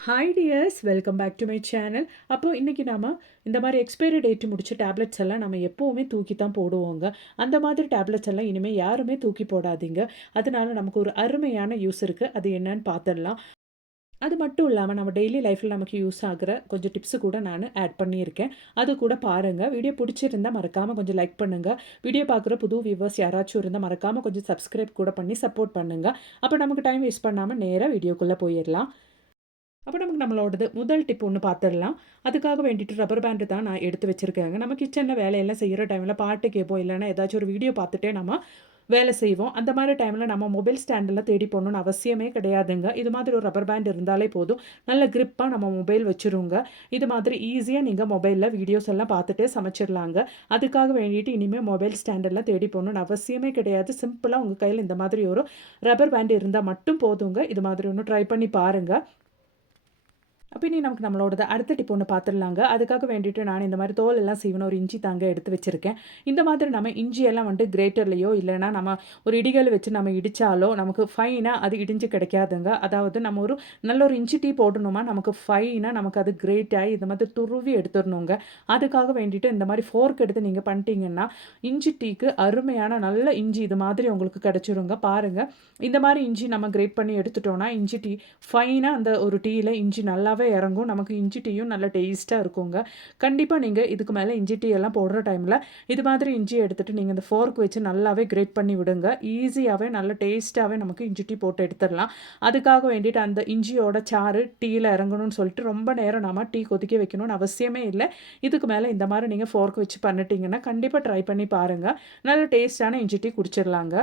Hi dears welcome back to my channel அப்போ இன்றைக்கி நாம் இந்த மாதிரி எக்ஸ்பைரி டேட் முடிச்ச டேப்லெட்ஸ் எல்லாம் நம்ம எப்போவுமே தூக்கி தான் போடுவோங்க. அந்த மாதிரி டேப்லெட்ஸ் எல்லாம் இனிமேல் யாருமே தூக்கி போடாதீங்க. அதனால நமக்கு ஒரு அருமையான யூஸ் இருக்குது அது என்னன்னு பார்த்துடலாம் அது மட்டும் இல்லாமல் நம்ம டெய்லி லைஃப்பில் நமக்கு யூஸ் ஆகிற கொஞ்சம் டிப்ஸு கூட நான் ஆட் பண்ணியிருக்கேன். அது கூட பாருங்கள் வீடியோ பிடிச்சிருந்தால் மறக்காமல் கொஞ்சம் லைக் பண்ணுங்கள் வீடியோ பார்க்குற புது வியூவர்ஸ் யாராச்சும் இருந்தால் மறக்காமல் கொஞ்சம் சப்ஸ்கிரைப் கூட பண்ணி சப்போர்ட் பண்ணுங்கள் அப்போ நமக்கு டைம் வேஸ்ட் பண்ணாமல் நேராக வீடியோக்குள்ளே போயிடலாம் அப்போ நமக்கு நம்மளோடது முதல் டிப் ஒன்று பார்த்துடலாம் அதுக்காக வேண்டிட்டு ரப்பர் பேண்டு தான் நான் எடுத்து வச்சுருக்கேங்க. நம்ம கிச்சனில் வேலையெல்லாம் செய்கிற டைமில் பாட்டு கேட்போம் இல்லைன்னா ஏதாச்சும் ஒரு வீடியோ பார்த்துட்டே நம்ம வேலை செய்வோம். அந்த மாதிரி டைமில் நம்ம மொபைல் ஸ்டாண்டெல்லாம் தேடி போகணுன்னு அவசியமே கிடையாதுங்க. இது மாதிரி ஒரு ரப்பர் பேண்ட் இருந்தாலே போதும். நல்ல க்ரிப்பாக நம்ம மொபைல் வச்சுருங்க இது மாதிரி ஈஸியாக நீங்கள் மொபைலில் வீடியோஸ் எல்லாம் பார்த்துட்டே சமைச்சிடலாங்க அதுக்காக வேண்டிட்டு இனிமேல் மொபைல் ஸ்டாண்டெல்லாம் தேடி போகணுன்னு அவசியமே கிடையாது. சிம்பிளாக உங்கள் கையில் இந்த மாதிரி ஒரு ரப்பர் பேண்ட் இருந்தால் மட்டும் போதுங்க. இது மாதிரி ஒன்று ட்ரை பண்ணி பாருங்கள் அப்போ நீ நமக்கு நம்மளோடது அடுத்த டிப் ஒன்று பார்த்துடலாங்க அதுக்காக வேண்டிட்டு நான் இந்த மாதிரி தோல் எல்லாம் சீவன ஒரு இஞ்சி தாங்க எடுத்து வச்சுருக்கேன். இந்த மாதிரி நம்ம இஞ்சியெல்லாம் வந்துட்டு கிரேட்டர்லேயோ இல்லைனா நம்ம ஒரு இடிகள் வச்சு நம்ம இடித்தாலோ நமக்கு ஃபைனாக அது இடிஞ்சு கிடைக்காதுங்க. அதாவது நம்ம ஒரு நல்ல ஒரு இஞ்சி டீ போடணுமா நமக்கு ஃபைனாக நமக்கு அது கிரேட் ஆகி இந்த மாதிரி துருவி எடுத்துடணுங்க. அதுக்காக வேண்டிட்டு இந்த மாதிரி ஃபோர்க் எடுத்து நீங்கள் பண்ணிட்டீங்கன்னா இஞ்சி டீக்கு அருமையான நல்ல இஞ்சி இது மாதிரி உங்களுக்கு கிடச்சிருங்க. பாருங்கள் இந்த மாதிரி இஞ்சி நம்ம கிரேட் பண்ணி எடுத்துட்டோன்னா இஞ்சி டீ ஃபைனாக அந்த ஒரு டீயில் இஞ்சி நல்லா நல்லாவே இறங்கும். நமக்கு இஞ்சி டீயும் நல்ல டேஸ்ட்டாக இருக்குங்க. கண்டிப்பாக நீங்கள் இதுக்கு மேலே இஞ்சி டீ எல்லாம் போடுற டைமில் இது மாதிரி இஞ்சி எடுத்துகிட்டு நீங்கள் இந்த ஃபோர்க் வச்சு நல்லாவே கிரேட் பண்ணி விடுங்க. ஈஸியாகவே நல்ல டேஸ்ட்டாகவே நமக்கு இஞ்சி டீ போட்டு எடுத்துடலாம். அதுக்காக வேண்டிட்டு அந்த இஞ்சியோட சாறு டீயில் இறங்கணும்னு சொல்லிட்டு ரொம்ப நேரம் நம்ம டீ கொதிக்க வைக்கணும்னு அவசியமே இல்லை. இதுக்கு மேலே இந்த மாதிரி நீங்கள் ஃபோர்க் வச்சு பண்ணிட்டீங்கன்னா கண்டிப்பாக ட்ரை பண்ணி பாருங்கள் நல்ல டேஸ்ட்டான இஞ்சி டீ குடிச்சிடலாங்க.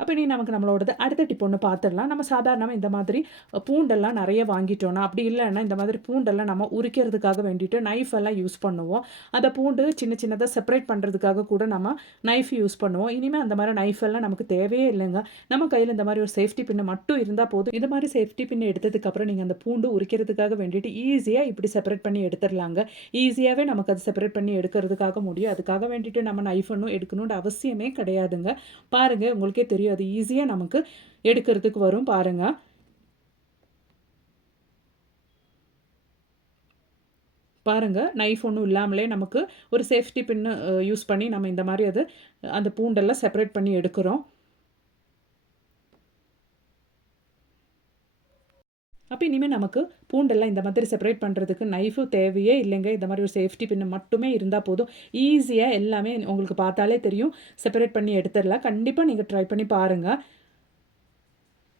அப்போ இனி நமக்கு நம்மளோடது அடுத்த டிப் ஒன்று பார்த்துடலாம் நம்ம சாதாரணமாக இந்த மாதிரி பூண்டெல்லாம் நிறைய வாங்கிட்டோன்னா அப்படி இல்லைன்னா இந்த மாதிரி பூண்டெல்லாம் நம்ம உரிக்கிறதுக்காக வேண்டிட்டு நைஃப் எல்லாம் யூஸ் பண்ணுவோம். அந்த பூண்டு சின்ன சின்னதாக செப்பரேட் பண்ணுறதுக்காக கூட நம்ம நைஃப் யூஸ் பண்ணுவோம். இனிமேல் அந்த மாதிரி நைஃப் எல்லாம் நமக்கு தேவையே இல்லைங்க. நம்ம கையில் இந்த மாதிரி ஒரு சேஃப்டி பின்னு மட்டும் இருந்தால் போதும். இந்த மாதிரி சேஃப்டி பின்னு எடுத்ததுக்கப்புறம் நீங்கள் அந்த பூண்டு உரிக்கிறதுக்காக வேண்டிட்டு ஈஸியாக இப்படி செப்பரேட் பண்ணி எடுத்துடலாங்க. ஈஸியாகவே நமக்கு அது செப்பரேட் பண்ணி எடுக்கிறதுக்காக முடியும். அதுக்காக வேண்டிட்டு நம்ம நைஃப் ஒன்றும் எடுக்கணுன்ற அவசியமே கிடையாதுங்க. பாருங்கள் உங்களுக்கே தெரியும். அது ஈஸியாக நமக்கு எடுக்கிறதுக்கு வரும் பாருங்கள் பாருங்கள் நைஃப் ஒன்றும் இல்லாமலே நமக்கு ஒரு சேஃப்டி பின்னு யூஸ் பண்ணி நம்ம இந்த மாதிரி அது அந்த பூண்டெல்லாம் செப்பரேட் பண்ணி எடுக்கிறோம். அப்போ இனிமேல் நமக்கு பூண்டெல்லாம் இந்த மாதிரி செப்பரேட் பண்ணுறதுக்கு நைஃபு தேவையே இல்லைங்க. இந்த மாதிரி ஒரு சேஃப்டி பின்னு மட்டுமே இருந்தால் போதும். ஈஸியாக எல்லாமே உங்களுக்கு பார்த்தாலே தெரியும். செப்பரேட் பண்ணி எடுத்துடலாம். கண்டிப்பாக நீங்கள் ட்ரை பண்ணி பாருங்கள்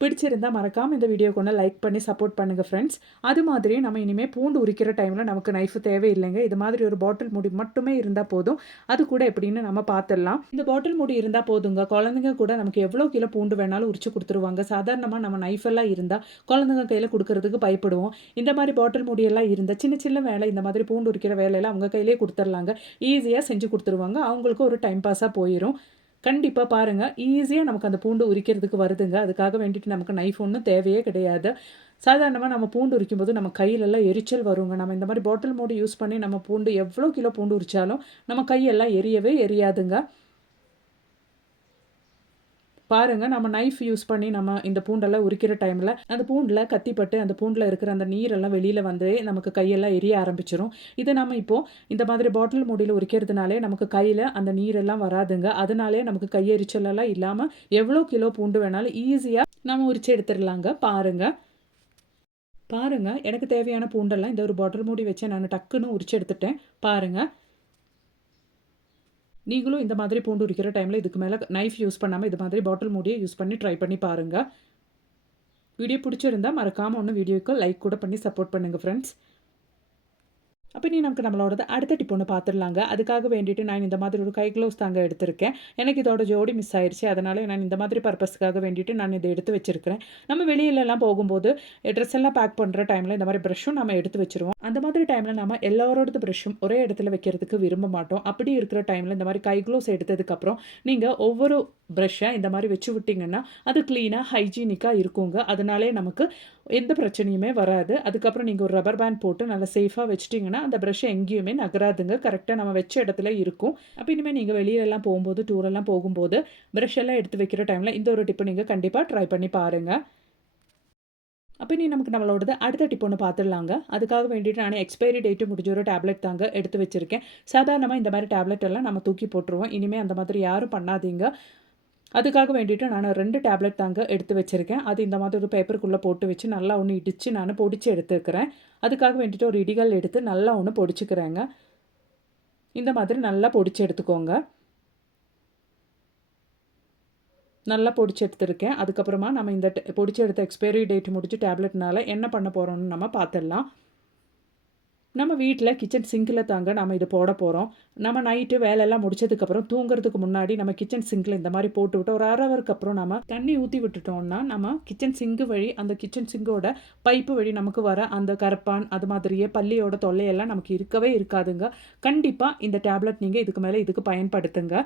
பிடிச்சிருந்தால் மறக்காமல் இந்த வீடியோ கொண்டு லைக் பண்ணி சப்போர்ட் பண்ணுங்கள் ஃப்ரெண்ட்ஸ் அது மாதிரி நம்ம இனிமேல் பூண்டு உரிக்கிற டைமில் நமக்கு நைஃபு தேவையில்லைங்க இது மாதிரி ஒரு பாட்டில் முடி மட்டுமே இருந்தால் போதும். அது கூட எப்படின்னு நம்ம பார்த்துடலாம் இந்த பாட்டில் முடி இருந்தால் போதுங்க. குழந்தைங்க கூட நமக்கு எவ்வளோ கிலோ பூண்டு வேணாலும் உரிச்சு கொடுத்துருவாங்க. சாதாரணமாக நம்ம நைஃப் எல்லாம் இருந்தால் குழந்தைங்க கையில் கொடுக்கறதுக்கு பயப்படுவோம். இந்த மாதிரி பாட்டில் முடியெல்லாம் இருந்தால் சின்ன சின்ன வேலை இந்த மாதிரி பூண்டு உரிக்கிற வேலையெல்லாம் அவங்க கையிலே கொடுத்துர்லாங்க ஈஸியாக செஞ்சு கொடுத்துருவாங்க. அவங்களுக்கு ஒரு டைம் பாஸாக போயிடும் கண்டிப்பாக பாருங்கள் ஈஸியாக நமக்கு அந்த பூண்டு உரிக்கிறதுக்கு வருதுங்க. அதுக்காக வேண்டிட்டு நமக்கு நைஃப் ஒன்றும் தேவையே கிடையாது. சாதாரணமாக நம்ம பூண்டு உரிக்கும் போது நம்ம கையிலெல்லாம் எரிச்சல் வருங்க. நம்ம இந்த மாதிரி பாட்டில் மூடி யூஸ் பண்ணி நம்ம பூண்டு எவ்வளோ கிலோ பூண்டு உரித்தாலும் நம்ம கையெல்லாம் எரியவே எரியாதுங்க. பாருங்கள் நம்ம நைஃப் யூஸ் பண்ணி நம்ம இந்த பூண்டெல்லாம் உரிக்கிற டைமில் அந்த பூண்டில் கத்திப்பட்டு அந்த பூண்டில் இருக்கிற அந்த நீரெல்லாம் வெளியில் வந்து நமக்கு கையெல்லாம் எரிய ஆரம்பிச்சிடும் இதை நம்ம இப்போது இந்த மாதிரி பாட்டில் மூடியில் உரிக்கிறதுனாலே நமக்கு கையில் அந்த நீரெல்லாம் வராதுங்க. அதனாலே நமக்கு கையெரிச்சலெல்லாம் இல்லாமல் எவ்வளோ கிலோ பூண்டு வேணாலும் ஈஸியாக நம்ம உரிச்சு எடுத்துடலாங்க. பாருங்கள் பாருங்கள் எனக்கு தேவையான பூண்டெல்லாம் இந்த ஒரு பாட்டில் மூடி வச்சு நான் டக்குன்னு உரிச்சு எடுத்துட்டேன். பாருங்கள் நீங்களும் இந்த மாதிரி பூண்டு உரிக்கிற டைமில் இதுக்கு மேலே நைஃப் யூஸ் பண்ணாமல் இது மாதிரி பாட்டில் மூடியை யூஸ் பண்ணி ட்ரை பண்ணி பாருங்கள் வீடியோ பிடிச்சிருந்தா மறக்காமல் ஒன்று வீடியோக்கு லைக் கூட பண்ணி சப்போர்ட் பண்ணுங்கள் ஃப்ரெண்ட்ஸ் அப்போ நீ நமக்கு நம்மளோடது அடுத்த டிப் ஒன்று பார்த்துடலாங்க அதுக்காக வேண்டிட்டு நான் இந்த மாதிரி ஒரு கை க்ளவுஸ் தாங்க எடுத்திருக்கேன். எனக்கு இதோட ஜோடி மிஸ் ஆயிடுச்சு அதனால் நான் இந்த மாதிரி பர்பஸ்க்காக வேண்டிட்டு நான் இதை எடுத்து வச்சிருக்கிறேன். நம்ம வெளியிலலாம் போகும்போது ட்ரெஸ் எல்லாம் பேக் பண்ணுற டைமில் இந்த மாதிரி ப்ரஷ்ஷும் நம்ம எடுத்து வச்சுருவோம். அந்த மாதிரி டைமில் நம்ம எல்லாரோடது ப்ரஷ்ஷும் ஒரே இடத்துல வைக்கிறதுக்கு விரும்ப மாட்டோம். அப்படி இருக்கிற டைமில் இந்த மாதிரி கை க்ளவுஸ் எடுத்ததுக்கப்புறம் நீங்கள் ஒவ்வொரு ப்ரஷ்ஷை இந்த மாதிரி வச்சு விட்டிங்கன்னா அது க்ளீனாக ஹைஜீனிக்காக இருக்குங்க. அதனாலே நமக்கு எந்த பிரச்சனையுமே வராது. அதுக்கப்புறம் நீங்கள் ஒரு ரப்பர் பேண்ட் போட்டு நல்லா சேஃபாக வச்சிட்டிங்கன்னா அந்த ப்ரஷ் எங்கேயுமே நகராதுங்க. கரெக்டாக நம்ம வச்ச இடத்துல இருக்கும். அப்போ இனிமேல் நீங்கள் வெளியிலலாம் போகும்போது டூரெல்லாம் போகும்போது ப்ரஷ் எல்லாம் எடுத்து வைக்கிற டைமில் இந்த ஒரு டிப்பு நீங்கள் கண்டிப்பாக ட்ரை பண்ணி பாருங்கள் அப்போ நீ நமக்கு நம்மளோடது அடுத்த டிப் ஒன்று பார்த்துடலாங்க அதுக்காக வேண்டிட்டு நான் எக்ஸ்பைரி டேட்டு முடிஞ்ச ஒரு டேப்லெட் தாங்க எடுத்து வச்சுருக்கேன். சாதாரணமாக இந்த மாதிரி டேப்லெட் எல்லாம் நம்ம தூக்கி போட்டுருவோம். இனிமேல் அந்த மாதிரி யாரும் பண்ணாதீங்க. அதுக்காக வேண்டிட்டு நான் ரெண்டு டேப்லெட் தாங்க எடுத்து வச்சுருக்கேன். அது இந்த மாதிரி ஒரு பேப்பருக்குள்ளே போட்டு வச்சு நல்லா ஒன்று இடித்து நான் பொடிச்சு எடுத்துக்கிறேன். அதுக்காக வேண்டிட்டு ஒரு இடிகள் எடுத்து நல்லா ஒன்று பொடிச்சுக்கிறேங்க. இந்த மாதிரி நல்லா பொடிச்சு எடுத்துக்கோங்க. நல்லா பொடிச்சு எடுத்துருக்கேன். அதுக்கப்புறமா நம்ம இந்த பொடிச்சு எடுத்த எக்ஸ்பைரி டேட் முடிச்சு டேப்லெட்னால என்ன பண்ண போகிறோம்னு நம்ம பார்த்துடலாம் நம்ம வீட்டில் கிச்சன் சிங்கில் தாங்க நம்ம இது போட போகிறோம் நம்ம நைட்டு வேலையெல்லாம் முடிச்சதுக்கப்புறம் தூங்குறதுக்கு முன்னாடி நம்ம கிச்சன் சிங்கில் இந்த மாதிரி போட்டு விட்டு ஒரு அரை ஹவருக்கு அப்புறம் நம்ம தண்ணி ஊற்றி விட்டுட்டோம்னா நம்ம கிச்சன் சிங்கு வழி அந்த கிச்சன் சிங்கோட பைப்பு வழி நமக்கு வர அந்த கரப்பான் அது மாதிரியே பள்ளியோட தொல்லையெல்லாம் நமக்கு இருக்கவே இருக்காதுங்க. கண்டிப்பாக இந்த டேப்லெட் நீங்கள் இதுக்கு மேலே இதுக்கு பயன்படுத்துங்க.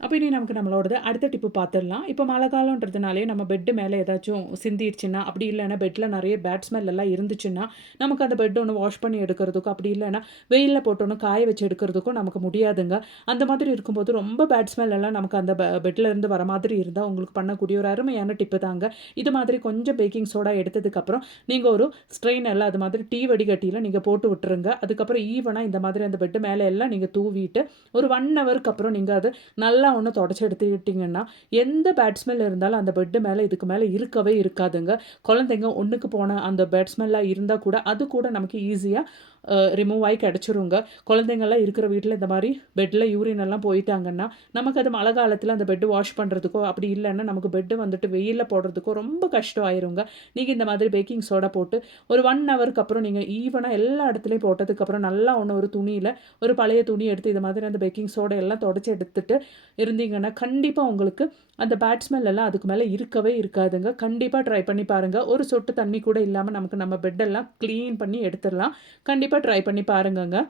அப்போ இனி நமக்கு நம்மளோடது அடுத்த டிப்பு பார்த்துடலாம் இப்போ மழை காலன்றதுனாலே நம்ம பெட்டு மேலே ஏதாச்சும் சிந்திடுச்சுன்னா அப்படி இல்லைன்னா பெட்டில் நிறைய பேட் ஸ்மெல் எல்லாம் இருந்துச்சுன்னா நமக்கு அந்த பெட் ஒன்று வாஷ் பண்ணி எடுக்கிறதுக்கும் அப்படி இல்லைன்னா வெயிலில் போட்டோன்னு காய வச்சு எடுக்கிறதுக்கும் நமக்கு முடியாதுங்க. அந்த மாதிரி இருக்கும்போது ரொம்ப பேட் ஸ்மெல் எல்லாம் நமக்கு அந்த பெட்டில் இருந்து வர மாதிரி இருந்தால் உங்களுக்கு பண்ணக்கூடிய ஒரு அருமையான டிப்பு தாங்க. இது மாதிரி கொஞ்சம் பேக்கிங் சோடா எடுத்ததுக்கப்புறம் நீங்கள் ஒரு ஸ்ட்ரெயின் எல்லாம் அது மாதிரி டீ வடிகட்டியில் நீங்கள் போட்டு விட்டுருங்க. அதுக்கப்புறம் ஈவனாக இந்த மாதிரி அந்த பெட்டு மேலே எல்லாம் நீங்கள் தூவிட்டு ஒரு ஒன் ஹவருக்கு அப்புறம் நீங்கள் அது நல்லா நல்லா ஒன்று தொடச்சி எடுத்துக்கிட்டிங்கன்னா எந்த பேட்ஸ்மெல் இருந்தாலும் அந்த பெட்டு மேலே இதுக்கு மேலே இருக்கவே இருக்காதுங்க. குழந்தைங்க ஒன்றுக்கு போன அந்த பேட்ஸ்மெல்லாம் இருந்தால் கூட அது கூட நமக்கு ஈஸியாக ரிமூவ் ஆகி கிடச்சிருங்க. குழந்தைங்கள்லாம் இருக்கிற வீட்டில் இந்த மாதிரி பெட்டில் யூரின் எல்லாம் போயிட்டாங்கன்னா நமக்கு அது மழை காலத்தில் அந்த பெட்டு வாஷ் பண்ணுறதுக்கோ அப்படி இல்லைன்னா நமக்கு பெட்டு வந்துட்டு வெயிலில் போடுறதுக்கோ ரொம்ப கஷ்டம் ஆயிருங்க நீங்கள் இந்த மாதிரி பேக்கிங் சோடா போட்டு ஒரு ஒன் ஹவருக்கு அப்புறம் நீங்கள் ஈவனாக எல்லா இடத்துலையும் போட்டதுக்கப்புறம் நல்லா ஒன்று ஒரு துணியில் ஒரு பழைய துணி எடுத்து இது மாதிரி அந்த பேக்கிங் சோடா எல்லாம் தொடச்சி எடுத்துட்டு இருந்தீங்கன்னா கண்டிப்பாக உங்களுக்கு அந்த பேட் ஸ்மெல் எல்லாம் அதுக்கு மேலே இருக்கவே இருக்காதுங்க. கண்டிப்பாக ட்ரை பண்ணி பாருங்கள் ஒரு சொட்டு தண்ணி கூட இல்லாமல் நமக்கு நம்ம பெட்டெல்லாம் க்ளீன் பண்ணி எடுத்துடலாம். கண்டிப்பாக ட்ரை பண்ணி பாருங்கங்க.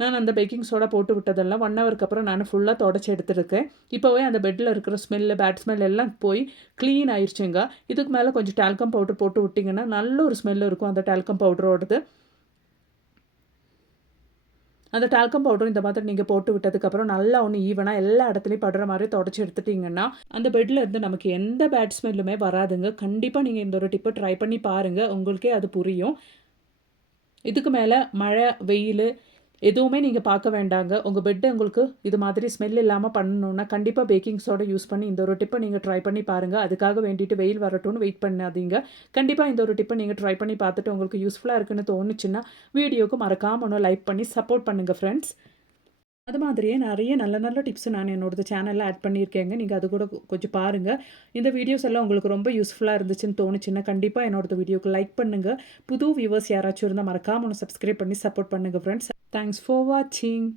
நான் அந்த பேக்கிங் சோடா போட்டு விட்டதெல்லாம் ஒன் ஹவருக்கு அப்புறம் நான் ஃபுல்லாக தொடச்சி எடுத்துருக்கேன். இப்போவே அந்த பெட்டில் இருக்கிற ஸ்மெல்லு பேட் ஸ்மெல் எல்லாம் போய் க்ளீன் ஆயிடுச்சுங்க இதுக்கு மேலே கொஞ்சம் டால்கம் பவுடர் போட்டு விட்டிங்கன்னா நல்ல ஒரு ஸ்மெல் இருக்கும் அந்த டால்கம் பவுடரோடது அந்த டால்கம் பவுடரும் இந்த மாதிரி நீங்கள் போட்டு விட்டதுக்கப்புறம் நல்லா ஒன்று ஈவனாக எல்லா இடத்துலையும் படுற மாதிரி தொடச்சி எடுத்துட்டிங்கன்னா அந்த பெட்டில் இருந்து நமக்கு எந்த பேட் ஸ்மெல்லுமே வராதுங்க. கண்டிப்பாக நீங்கள் இந்த ஒரு டிப்பை ட்ரை பண்ணி பாருங்கள் உங்களுக்கே அது புரியும். இதுக்கு மேலே மழை வெயில் எதுவுமே நீங்கள் பார்க்க வேண்டாங்க. உங்கள் பெட்டு உங்களுக்கு இது மாதிரி ஸ்மெல் இல்லாமல் பண்ணணுன்னா கண்டிப்பாக பேக்கிங் சோடா யூஸ் பண்ணி இந்த ஒரு டிப்பை நீங்கள் ட்ரை பண்ணி பாருங்கள் அதுக்காக வேண்டிட்டு வெயில் வரட்டும்னு வெயிட் பண்ணாதீங்க. கண்டிப்பாக இந்த ஒரு டிப்பை நீங்கள் ட்ரை பண்ணி பார்த்துட்டு உங்களுக்கு யூஸ்ஃபுல்லாக இருக்குன்னு தோணுச்சுன்னா வீடியோக்கு மறக்காமல் ஒன்று லைக் பண்ணி சப்போர்ட் பண்ணுங்கள் ஃப்ரெண்ட்ஸ் அது மாதிரியே நிறைய நல்ல நல்ல டிப்ஸ் நான் என்னோடது சேனலில் ஆட் பண்ணியிருக்கேங்க. நீங்கள் அது கூட கொஞ்சம் பாருங்கள் இந்த வீடியோஸ் எல்லாம் உங்களுக்கு ரொம்ப யூஸ்ஃபுல்லாக இருந்துச்சுன்னு தோணுச்சுன்னா கண்டிப்பாக என்னோடய வீடியோக்கு லைக் பண்ணுங்கள் புது வியூவர்ஸ் யாராச்சும் இருந்தால் மறக்காமல் ஒன்று சப்ஸ்கிரைப் பண்ணி சப்போர்ட் பண்ணுங்கள் ஃப்ரெண்ட்ஸ் தேங்க்ஸ் ஃபார் வாட்சிங்